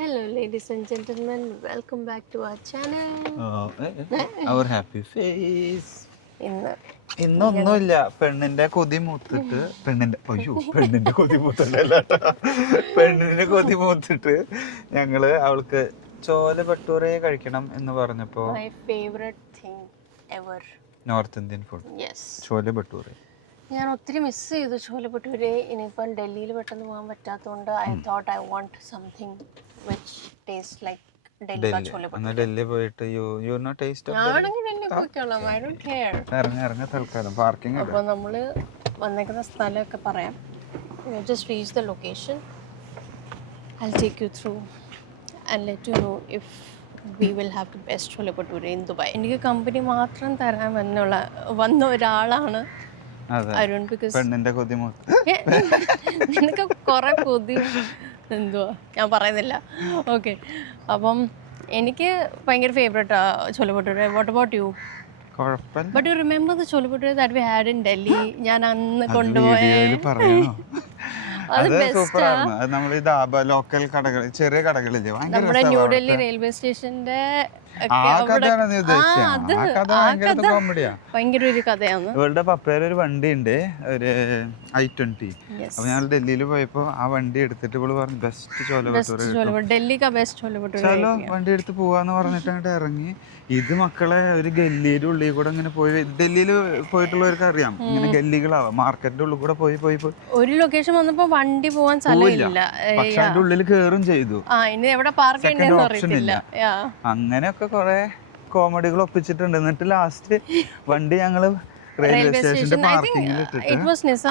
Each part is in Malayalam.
Hello, ladies and gentlemen. Welcome back to our channel. Our happy face. ഇന്ന് ഇന്നൊന്നുമില്ല, പെണ്ണിന്റെ കൊതി മൂത്തിട്ട് പെണ്ണിന്റെ കൊതി മൂത്തല്ല, പെണ്ണിന്റെ കൊതി മൂത്തിട്ട് അവൾക്ക് ചോല ഭട്ടൂരെ കഴിക്കണം എന്ന് പറഞ്ഞപ്പോ my favorite thing ever. North Indian food Yes. ചോല ഭട്ടൂരെ ഞാൻ ഒത്തിരി മിസ് ചെയ്തു ചോല ഭട്ടൂരെ. ഇനിയിപ്പം ഡൽഹിയിൽ പെട്ടെന്ന് പോകാൻ പറ്റാത്തതുകൊണ്ട് I thought I want something which taste like Delhi chole bhature. Delhi പോയിട്ട് ടേസ്റ്റ് ഞാനാണെങ്കിൽ ഡൽഹി പോയിക്കോളാം. I don't care. ഇറങ്ങ തൽക്കാലം പാർക്കിംഗ്. അപ്പോൾ നമ്മൾ വന്നേക്കുന്ന സ്ഥലമൊക്കെ പറയാം. Just reach the location. I'll take you through and let you know if we will have the best chole bhature in Dubai. എനിക്ക് കമ്പനി മാത്രം തരാൻ വന്ന ഒരാളാണ് അരുൺ. ബിക്കോസ് പെണ്ണിന്റെ കൊതി നിനക്ക് കുറെ കൊതി എന്തുവാ ഞാൻ പറയുന്നില്ല. ഓക്കെ, അപ്പം എനിക്ക് ഭയങ്കര favourite chole bhature. What about you? But you remember the chole bhature that we had in Delhi? ഞാൻ അന്ന് കൊണ്ടുപോയ അത് സൂപ്പറായിരുന്നു. അത് നമ്മൾ ഈ ലോക്കൽ കടകൾ, ചെറിയ കടകളില്ലേ, നമ്മുടെ ന്യൂഡൽഹി റെയിൽവേ സ്റ്റേഷന്റെ ഭയങ്കര ഒരു കഥയാണ്. ഇവളുടെ പപ്പയുടെ ഒരു വണ്ടി ഉണ്ട്, ഒരു i20. അപ്പൊ ഞങ്ങൾ ഡൽഹിയിൽ പോയപ്പോ ആ വണ്ടി എടുത്തിട്ട് ഇവള് പറഞ്ഞു ബെസ്റ്റ് ചോല ഭട്ടൂര ഡൽഹിക്ക് ബെസ്റ്റ് ചോല ഭട്ടൂര ചലോ വണ്ടി എടുത്ത് പോവാന്ന് പറഞ്ഞിട്ട് അങ്ങോട്ട് ഇറങ്ങി. ഇത് മക്കളെ ഒരു ഗല്ലിയുടെ ഉള്ളിൽ കൂടെ ഇങ്ങനെ പോയി, ഡൽഹിയിൽ പോയിട്ടുള്ളവർക്ക് അറിയാം, ഇങ്ങനെ ഗല്ലികളാവാം, മാർക്കറ്റിന്റെ ഉള്ളിൽ കൂടെ പോയി പോയി പോയി ഒരു ലൊക്കേഷൻ വന്നപ്പോ വണ്ടി പോവാൻ സ്ഥലമില്ല. പക്ഷെ അതിന്റെ ഉള്ളിൽ കേറും ചെയ്തു. ഇനി എവിടെ പാർക്ക് ചെയ്യണമെന്ന് അറിയത്തില്ല. അങ്ങനെയൊക്കെ കൊറേ കോമഡികൾ ഒപ്പിച്ചിട്ടുണ്ട്. എന്നിട്ട് ലാസ്റ്റ് വണ്ടി ഞങ്ങള് റെയിൽവേ സ്റ്റേഷന്റെ പാർക്കിങ്ങിൽ സ്റ്റേഷൻ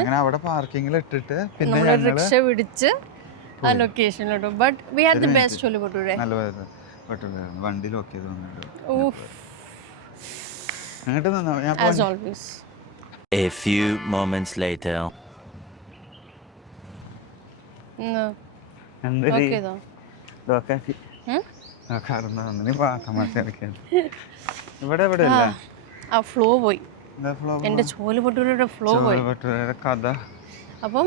അങ്ങനെ അവിടെ പാർക്കിങ്ങിൽ ഇട്ടിട്ട് പിന്നെ റിക്ഷ പിടിച്ച് ആ ലൊക്കേഷനിലോട്ട്. But we had the best chole bhature. നല്ല ഭട്ടൂരായിരുന്നു. വണ്ടി ലോക്ക് ചെയ്ത് വന്നിട്ട് അങ്ങോട്ട് നിന്നോ. As always. A few moments later. No. എന്തൊരു ഇവിടെ എവിടെ ആ ഫ്ലോ പോയി, എന്റെ ചോല ഭട്ടൂരയുടെ ഫ്ലോ പോയി. കഥ. അപ്പം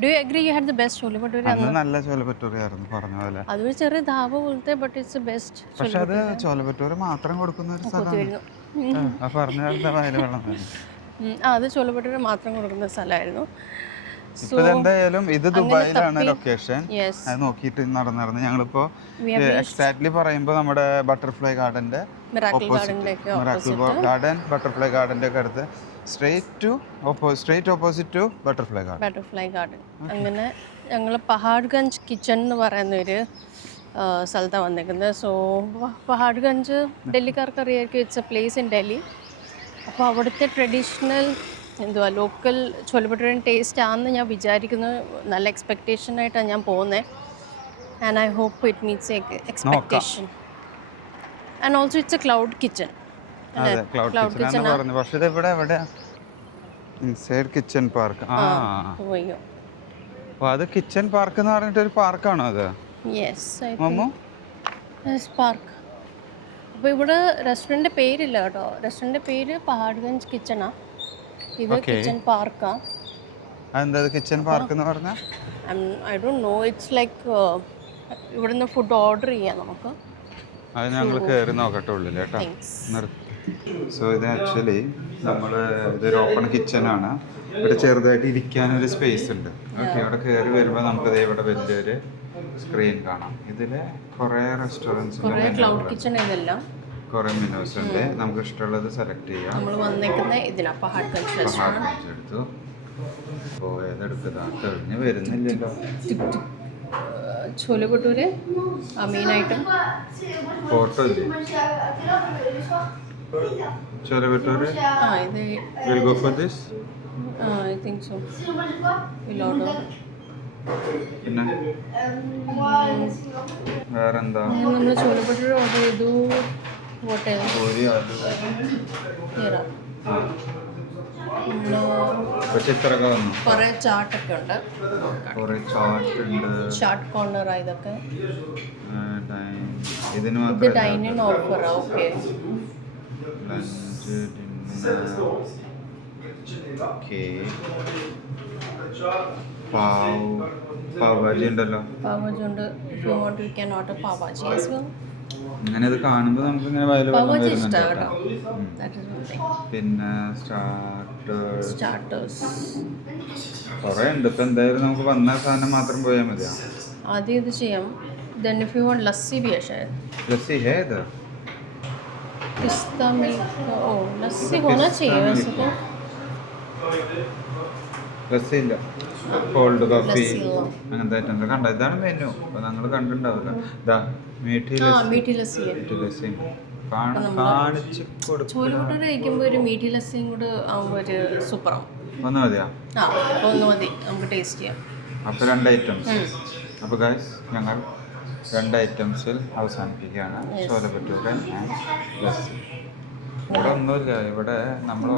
do you agree you had the best chole bhature? നല്ല ചോല ഭട്ടൂരയായിരുന്നു പറഞ്ഞ പോലെ. അതൊരു ചെറിയ ധാബ പോലത്തെ, ബട്ട് ഇറ്റ്സ് ബെസ്റ്റ്. പക്ഷെ അത് ചോല ഭട്ടൂര മാത്രം കൊടുക്കുന്ന ഒരു സ്ഥലമാണ്. അത് ചോല ഭട്ടൂര മാത്രം കൊടുക്കുന്ന സ്ഥലമായിരുന്നു. എന്തായാലും ഇത് ദുബായിലാണ് ലൊക്കേഷൻ. അത് നോക്കിയിട്ട് നടന്നിരുന്നു. ഞങ്ങളിപ്പോ എക്സാക്ട്ലി പറയുമ്പോ നമ്മുടെ ബട്ടർഫ്ലൈ ഗാർഡന്റെ ഗാർഡൻ, ബട്ടർഫ്ലൈ ഗാർഡന്റെ ഒക്കെ അടുത്ത് straight opposite to butterfly garden. അങ്ങനെ ഞങ്ങൾ പഹാഡ്ഗഞ്ച് കിച്ചൺ എന്ന് പറയുന്ന ഒരു സ്ഥലത്താണ് വന്നിരിക്കുന്നത്. സോ പഹാഡ്ഗഞ്ച് ഡൽഹിക്കാർക്ക് അറിയായിരിക്കും, it's a place in Delhi. അപ്പോൾ അവിടുത്തെ ട്രഡീഷണൽ ലോക്കൽ ചോല ഭട്ടൂരൻ ടേസ്റ്റ് ആണെന്ന് ഞാൻ വിചാരിക്കുന്നു. നല്ല എക്സ്പെക്റ്റേഷനായിട്ടാണ് ഞാൻ പോകുന്നത്. And I hope it meets expectation. And also it's a cloud kitchen. Cloud kitchen പറഞ്ഞു. പക്ഷേ ഇത് ഇവിടെ ഇൻസൈഡ് കിച്ചൺ പാർക്ക്. അത് കിച്ചൺ പാർക്ക് എന്ന് പറഞ്ഞിട്ട് ഒരു പാർക്കാണോ അത്? Yes, park. അപ്പോൾ ഇവിടെ റെസ്റ്റോറൻറ്റിൻ്റെ പേരില്ല കേട്ടോ. റെസ്റ്റോറൻറ്റിൻ്റെ പേര് പഹാഡ്ഗഞ്ച് കിച്ചണാ. ഇത് കിച്ചൺ പാർക്കാ. അതെന്താ കിച്ചൺ പാർക്ക് എന്ന് പറഞ്ഞാൽ? I don't know. It's like ഇവിടുന്ന് ഫുഡ് ഓർഡർ ചെയ്യാം നമുക്ക്. അത് ഞങ്ങൾ കയറി നോക്കട്ടെ ഉള്ളിൽ കേട്ടോ. സോ ഇത് ആക്ച്വലി ഇതൊരു ഓപ്പൺ കിച്ചണാണ്. ഇവിടെ ചെറുതായിട്ട് ഇരിക്കാനൊരു സ്പേസ് ഉണ്ട്. ഓക്കെ, അവിടെ കയറി വരുമ്പോൾ നമുക്ക് ഇവിടെ വലിയൊരു സ്ക്രീൻ കാണാം. ഇതിൽ കുറേ റെസ്റ്റോറൻറ്റ്സ്, ക്ലൗഡ് കിച്ചൺ ഇതെല്ലാം കുറേ മെനൂസ് ഉണ്ട്. നമുക്ക് ഇഷ്ടമുള്ളത് സെലക്ട് ചെയ്യാം. നമ്മൾ വന്നിരിക്കുന്ന ഇതിനാ പഹാഡ്ഗഞ്ച് റെസ്റ്റോറൻറ്റ്. എടുത്തു. അപ്പോൾ ഏതെടുത്തതാ കഴിഞ്ഞ് വരുന്നില്ലല്ലോ. ചോല ഭട്ടൂര് മെയിൻ ഐറ്റം. ഫോട്ടോ ഇല്ലേ ചോല ഭട്ടൂര്? ഇത് will go for this. I think so. Will order. പിന്നെ വേറെന്താ? നമ്മൾ ചോല ഭട്ടൂര് ഓർഡർ ചെയ്തു. കുറെ ചാട്ടൊക്കെ ഉണ്ട്. ചാട്ട് കോർണർ ഇതൊക്കെ. ഇത് ഡൈനിങ് ഓഫറാ. ഓക്കെ, പാവ് ഭാജി ഉണ്ടല്ലോ. പാവ് ഭാജി ഉണ്ട്. If you want, you can order pav bhaji as well. അങ്ങനെ ഇത് കാണുമ്പോൾ നമുക്ക് ഇങ്ങനെ വയല് പാവ് വെള്ളം ഭാജി വരുന്നുണ്ട് ഇഷ്ടമാണ് കേട്ടോ. കേട്ടോ. That is one thing. പിന്നെ Starters. കുറേ ഉണ്ട്. ഇപ്പം എന്തായാലും നമുക്ക് വന്ന സാധനം മാത്രം പോയാൽ മതിയാ. ആദ്യം ഇത് ചെയ്യാം. Then if you want lassi भी है शायद. ലസ്സി ഹേ ഇത് पिस्ता मिल्क. ओ लस्सी होना चाहिए वैसे तो. ലസ്സി ഇല്ല. കോൾഡ് കോഫി ലസ്സി ഇല്ല. അങ്ങനത്തെ ഐറ്റംസ് കണ്ട. ഇതാണ് മെനു. അപ്പോൾ നിങ്ങൾ കണ്ടിട്ടുണ്ടാവില്ല. ഇതാ മീठी मीठी लस्सी है. ലസ്സി കാണിച്ച് കൊടുക്കും. ചോല ഭട്ടൂര കഴിക്കുമ്പോൾ ഒരു മീठी ലസ്സിയും കൂടെ ആകുമ്പോൾ ഒരു സൂപ്പറാവും. ഒന്ന് മതിയാ? ആ അപ്പോൾ ഒന്ന് മതി, നമുക്ക് ടേസ്റ്റ് ചെയ്യാം. അപ്പോൾ 2 ഐറ്റംസ്. അപ്പോൾ ഗൈസ് ഞങ്ങൾ 2 ഐറ്റംസിൽ അവസാനിപ്പിക്കുകയാണ്. ചോല ഭട്ടൂര ആൻഡ് ലസ്സി. ഇവിടെ ഒന്നുമില്ല. ഇവിടെ നമ്മൾ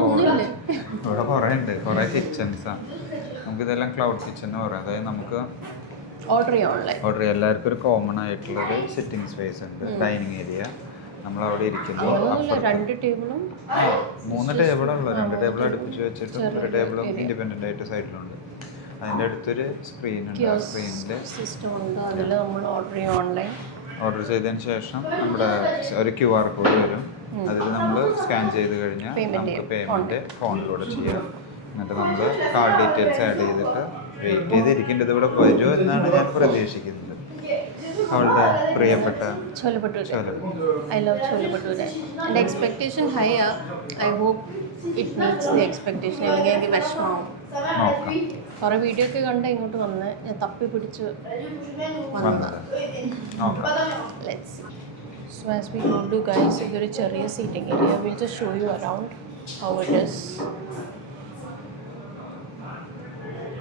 ഇവിടെ കുറേ ഉണ്ട്. കുറേ കിച്ചൺസാണ്. നമുക്കിതെല്ലാം ക്ലൗഡ് കിച്ചൺ എന്ന് പറയാം. അതായത് നമുക്ക് ഓർഡർ ചെയ്യാം ഓൺലൈൻ. ഓർഡർ ചെയ്യാം. എല്ലാവർക്കും ഒരു കോമൺ ആയിട്ടുള്ളൊരു സിറ്റിംഗ് സ്പേസ് ഉണ്ട്. Dining area. നമ്മളവിടെ ഇരിക്കുന്നു. 2 ടേബിളും 3 ടേബിളുള്ളൂ. 2 ടേബിൾ അടുപ്പിച്ച് വെച്ചിട്ട് ഒരു ടേബിളും ഇൻഡിപെൻഡൻ്റ് ആയിട്ട് സൈഡിലുണ്ട്. അതിൻ്റെ അടുത്തൊരു സ്ക്രീൻ ഉണ്ട്. ആ സ്ക്രീനിൽ സിസ്റ്റം ഉണ്ട്. അതിൽ നമ്മൾ ഓർഡർ ചെയ്യും ഓൺലൈൻ. ഓർഡർ ചെയ്തതിന് ശേഷം നമ്മുടെ ഒരു QR കോഡ് വരും. അതിൽ നമ്മൾ സ്കാൻ ചെയ്ത് കഴിഞ്ഞാൽ നമുക്ക് പേയ്മെൻറ്റ് ഫോണിലൂടെ ചെയ്യാം. എന്നിട്ട് നമ്മൾ കാർഡ് ഡീറ്റെയിൽസ് ആഡ് ചെയ്തിട്ട് വെയിറ്റ് ചെയ്തിരിക്കേണ്ടത് ഇവിടെ വരുമോ എന്നാണ് ഞാൻ പ്രതീക്ഷിക്കുന്നത്. അവളുടെ പ്രിയപ്പെട്ട ചോല ഭട്ടൂര. I love chole bhature. എൻ്റെ എക്സ്പെക്ടേഷൻ ഹൈ ആ. I hope it meets the expectation. അല്ലെങ്കിൽ എനിക്ക് വിഷമമാവും. നോക്കാം. കുറേ വീഡിയോ ഒക്കെ കണ്ട് ഇങ്ങോട്ട് വന്ന് ഞാൻ തപ്പി പിടിച്ച് വന്നതാണ്. Let's see. So as we go to guys, ഇതൊരു ചെറിയ seating area. Will just show you around how it is.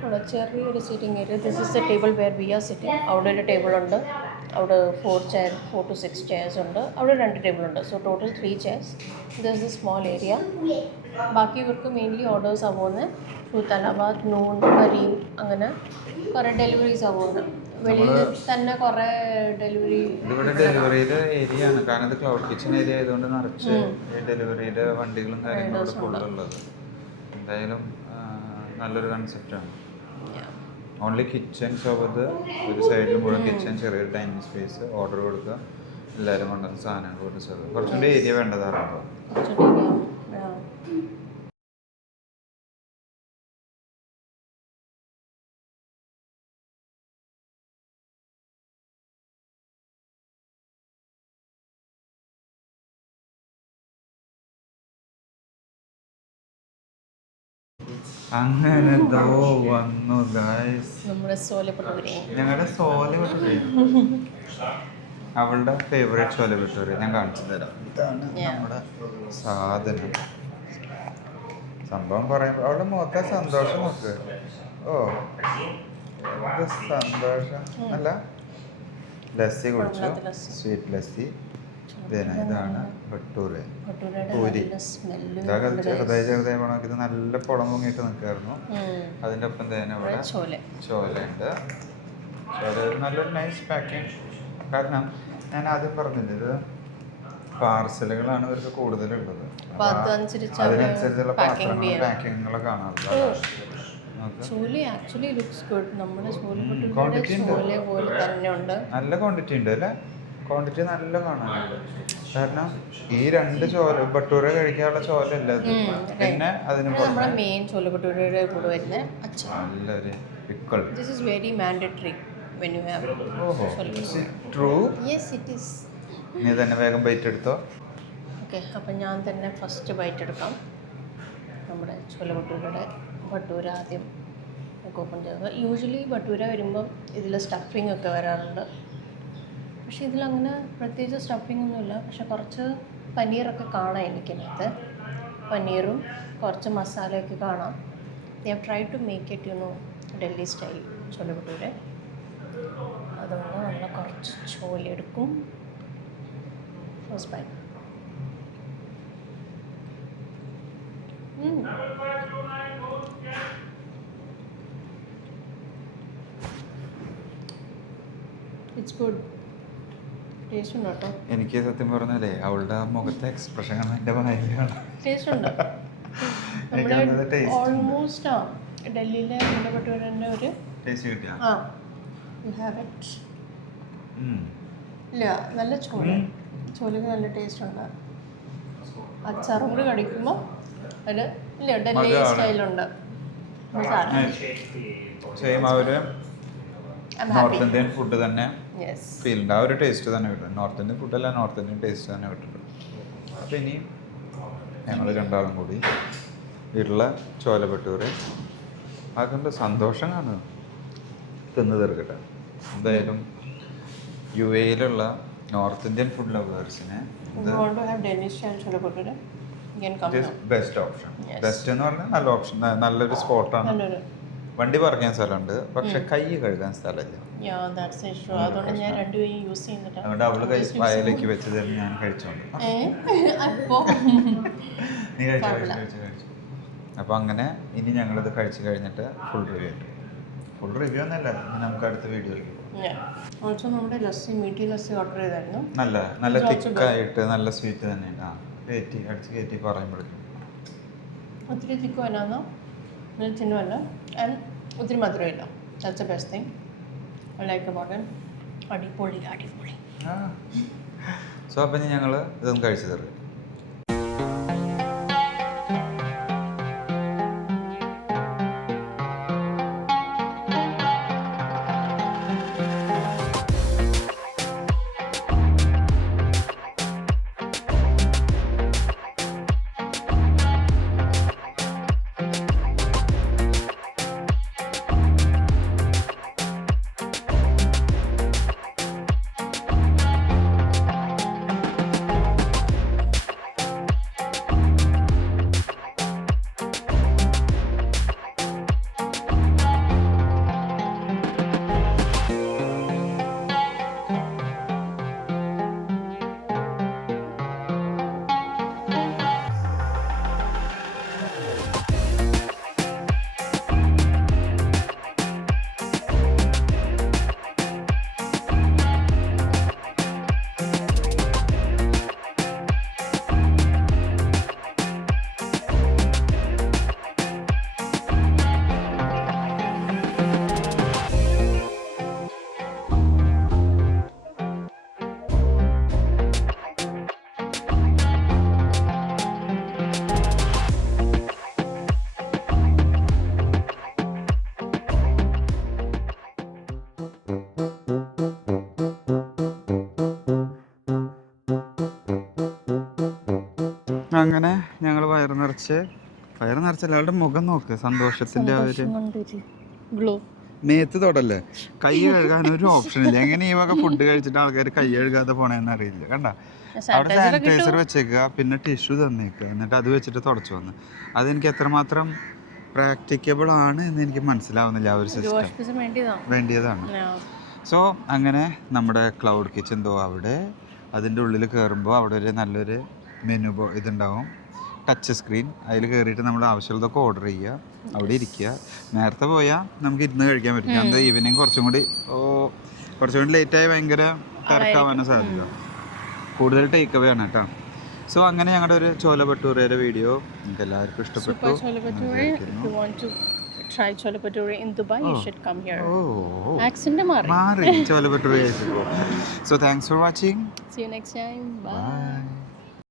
അവിടെ ചെറിയൊരു seating area. This is the table where we are sitting. അവിടെ ഒരു ടേബിൾ ഉണ്ട്. അവിടെ 4 to 6 ചെയർസ് ഉണ്ട്. അവിടെ 2 ടേബിൾ ഉണ്ട്. So total 3 chairs. This is small area. ബാക്കി ഇവർക്ക് മെയിൻലി ഓർഡേഴ്സാണ് പോകുന്നത്. ഫുത്തലാബാദ്, നൂൺ, കരീം, അങ്ങനെ കുറേ ഡെലിവറീസാണ് പോകുന്നത്. വെളിയിൽ തന്നെ കുറേ ഡെലിവറി. ഇതിവിടെ ഡെലിവറിയുടെ ഏരിയ ആണ്. കാരണം ഇത് ക്ലൗഡ് കിച്ചൺ ഏരിയ ആയതുകൊണ്ട് നിറച്ച് ഡെലിവറിയുടെ വണ്ടികളും കാര്യങ്ങളും കൂടുതലുള്ളത്. എന്തായാലും നല്ലൊരു കൺസെപ്റ്റാണ്. ഓൺലി കിച്ചൺ സോബത്ത് ഒരു സൈഡിൽ മുഴുവൻ കിച്ചൺ, ചെറിയൊരു ഡൈനിങ് സ്പേസ്, ഓർഡർ കൊടുക്കുക, എല്ലാവരും കൊണ്ടുവന്ന സാധനങ്ങൾ കൊടുത്ത് സെർവ്. കുറച്ചുകൂടി ഏരിയ വേണ്ടതാണല്ലോ. അങ്ങനെ ദോ വന്നു ഗൈസ് നമ്മുടെ ചോല ഭട്ടൂര. ഞങ്ങളുടെ ചോല ഭട്ടൂര. അവളുടെ ഫേവറേറ്റ് ചോല ഭട്ടൂര ഞാൻ കാണിച്ചു തരാം. ഇതാണ് നമ്മുടെ സാധനം. സംഭവം പറയുമ്പോൾ അവളുടെ മുഖത്തെ സന്തോഷം നോക്ക്. ഓ എന്ത് സന്തോഷം. അല്ല ലസ്സി കുടിച്ചു, സ്വീറ്റ് ലസ്സി. ഇതാണ് ഭട്ടൂര. പൂരി ചെറുതായി ചെറുതായി പോകണമെങ്കിൽ ഇത് നല്ല പുളം പൊങ്ങിയിട്ട് നിൽക്കായിരുന്നു. അതിൻ്റെ ഒപ്പം തന്നെ ഇവിടെ ചോലയുണ്ട്. ചോല ഒരു നല്ലൊരു നൈസ് പാക്കിങ്. കാരണം ഞാൻ ആദ്യം പറഞ്ഞില്ല, ഇത് പാർസലുകളാണ് ഇവർക്ക് കൂടുതലുള്ളത്. അതിനനുസരിച്ചുള്ള പാത്രങ്ങളും പാക്കിങ്ങുകളും കാണാറുള്ളത്. നല്ല ക്വാണ്ടിറ്റി ഉണ്ട് അല്ലേ? ക്വാണ്ടിറ്റി നല്ല കാണാനുണ്ട്. കാരണം ഈ 2 ചോല ഭട്ടൂര കഴിക്കാനുള്ള ചോല അല്ല അത്. പിന്നെ അതിന് മെയിൻ ചോല ഭട്ടൂരയുടെ കൂടെ വരുന്ന നല്ലൊരു pickle. This is very mandatory when you have chola bhature. True? Yes, it is. നീ തന്നെ വേഗം ബൈറ്റ് എടുത്തോ. ഓക്കെ, അപ്പം ഞാൻ തന്നെ ഫസ്റ്റ് ബൈറ്റ് എടുക്കാം. നമ്മുടെ ചോല ഭട്ടൂരയുടെ ഭട്ടൂര ആദ്യം ഓപ്പൺ ചെയ്തത്. യൂഷ്വലി ഭട്ടൂര വരുമ്പം ഇതിൽ സ്റ്റഫിംഗ് ഒക്കെ വരാറുണ്ട്. പക്ഷേ ഇതിലങ്ങനെ പ്രത്യേകിച്ച് സ്റ്റഫിംഗ് ഒന്നുമില്ല. പക്ഷെ കുറച്ച് പനീറൊക്കെ കാണാം എനിക്കതിനകത്ത്. പനീറും കുറച്ച് മസാലയൊക്കെ കാണാം. They have tried to make it, Delhi style ചോല ഭട്ടൂര. അതുകൊണ്ട് നമ്മൾ കുറച്ച് ചോല എടുക്കും. First bite. It's good. Taste ഉണ്ട് കേട്ടോ. എനിക്ക് സത്യം പറഞ്ഞാലേ അവളുടെ മുഖത്തെ എക്സ്പ്രഷൻ ആണ് എൻ്റെ വായിലാണ്. ടേസ്റ്റ് ഉണ്ട്. നമ്മുടെ ഓൾമോസ്റ്റ് ഡൽഹിയിലെ ചോല ഭട്ടൂരൻ്റെ ഒരു ടേസ്റ്റ് കിട്ടിയാ യു ഹാവ് ഇറ്റ്. ഇല്ല, നല്ല ചോല. ചോലക്ക് നല്ല ടേസ്റ്റ് ഉണ്ട്. അച്ചാറും കൂടി കടിക്കുമ്പോൾ ഒരു ഇല്ല ഡൽഹി സ്റ്റൈലുണ്ട്. സെയിം ആ ഒരു നോർത്ത് ഇന്ത്യൻ ഫുഡ് തന്നെ ഫീൽ ഉണ്ട്. ആ ഒരു ടേസ്റ്റ് തന്നെ കിട്ടും. നോർത്ത് ഇന്ത്യൻ ഫുഡല്ല, നോർത്ത് ഇന്ത്യൻ ടേസ്റ്റ് തന്നെ കിട്ടുന്നുണ്ട്. അപ്പോൾ ഇനി ഞങ്ങൾ രണ്ടാളും കൂടി വീട്ടിലെ ചോല ഭട്ടൂര് അതൊക്കെ സന്തോഷം കാണുക തിന്ന് തീർക്കട്ടെ. എന്തായാലും യു എയിലുള്ള നോർത്ത് ഇന്ത്യൻ ഫുഡ് ലവേഴ്സിന് ബെസ്റ്റ് ഓപ്ഷൻ. ബെസ്റ്റ് എന്ന് പറഞ്ഞാൽ നല്ല ഓപ്ഷൻ, നല്ലൊരു സ്പോട്ടാണ്. വണ്ടി പറയാൻ സ്ഥലമുണ്ട്, പക്ഷെ കൈ കഴുകാൻ സ്ഥലമില്ല. അതുകൊണ്ട് അവള് കൈ വായലേക്ക് വെച്ചത് ഞാൻ കഴിച്ചോണ്ട് നീ കഴിച്ചു. അപ്പോൾ അങ്ങനെ ഇനി ഞങ്ങളിത് കഴിച്ചു കഴിഞ്ഞിട്ട് ഫുൾ റിവ്യൂ ഉണ്ട്. ഫുൾ റിവ്യൂ ഒന്നല്ല, നമുക്ക് അടുത്ത വീഡിയോയിൽ നമ്മുടെ ലസ്സി മീठी ലസ്സി ഓർഡർ ചെയ്തായിരുന്നു. നല്ല തിക്കായിട്ട് നല്ല സ്വീറ്റ് തന്നെയാണ്. അടിച്ച് കയറ്റി പറയുമ്പോഴേക്കും ഒത്തിരി തിക്കും എന്നാന്നോ ചിന്നുമല്ല ആൻഡ് ഒത്തിരി മധുരമില്ല. That's the best thing I like about it. അടിപൊളി. സോ അപ്പം ഞങ്ങൾ ഇതൊന്നും കഴിച്ചു തരും. അങ്ങനെ ഞങ്ങൾ വയറ് നിറച്ചല്ല, അവളുടെ മുഖം നോക്ക്, സന്തോഷത്തിന്റെ ആ ഒരു ഗ്ലോ. മേത്ത് തൊടല്ലേ, കൈ കഴുകാൻ ഒരു ഓപ്ഷൻ ഇല്ല. എങ്ങനെ ഈ വക ഫുഡ് കഴിച്ചിട്ട് ആൾക്കാർ കൈ കഴുകാതെ പോണേന്ന് അറിയില്ല. കണ്ട അവിടെ സാനിറ്റൈസർ വെച്ചേക്കുക, പിന്നെ ടിഷ്യൂ തന്നേക്കുക, എന്നിട്ട് അത് വെച്ചിട്ട് തുടച്ചു വന്ന്. അതെനിക്ക് എത്രമാത്രം പ്രാക്ടിക്കബിൾ ആണ് എന്ന് എനിക്ക് മനസ്സിലാവുന്നില്ല. ആ ഒരു സിസ്റ്റം വേണ്ടിയതാണ്. സോ അങ്ങനെ നമ്മുടെ ക്ലൗഡ് കിച്ചൻ എന്തോ അവിടെ അതിൻ്റെ ഉള്ളിൽ കയറുമ്പോൾ അവിടെ ഒരു നല്ലൊരു മെനു ഇതുണ്ടാവും, ടച്ച് സ്ക്രീൻ. അതിൽ കയറിയിട്ട് നമ്മൾ ആവശ്യമുള്ളതൊക്കെ ഓർഡർ ചെയ്യുക, അവിടെ ഇരിക്കുക. നേരത്തെ പോയാൽ നമുക്ക് ഇരുന്ന് കഴിക്കാൻ പറ്റില്ല. എന്താ ഈവനിങ് കുറച്ചും കൂടി ലേറ്റായി ഭയങ്കര തിരക്കാവാനും സാധ്യത. കൂടുതൽ ടേക്ക് അവേ ആണ് കേട്ടോ. സോ അങ്ങനെ ഞങ്ങളുടെ ഒരു ചോല ഭട്ടൂരയുടെ വീഡിയോ നിങ്ങൾക്ക് എല്ലാവർക്കും ഇഷ്ടപ്പെട്ടു. Try Chola Bhature in Dubai, you should come here. Accent Mari Chola Bhature. So thanks for watching. See you next time. Bye. Bye.